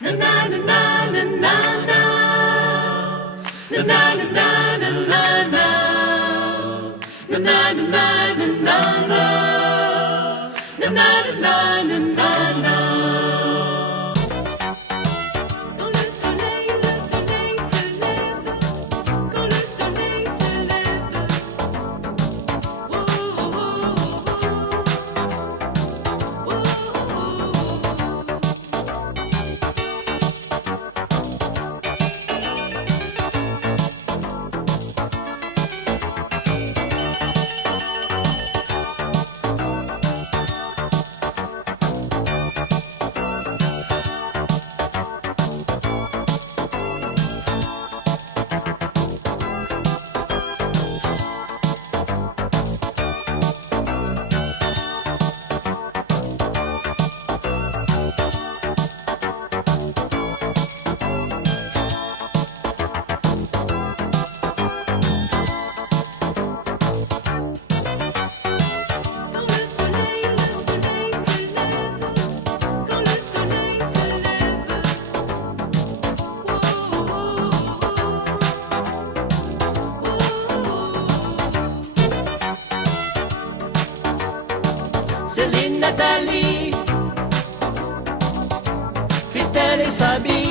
Na na na na na na na. Na na na na na na na. Na na na na na na na. Na na na na na na na. Quand le soleil se lève, quand le soleil se lève. Oh oh oh oh. Oh oh oh. Céline, Nathalie, Christelle et Sabine.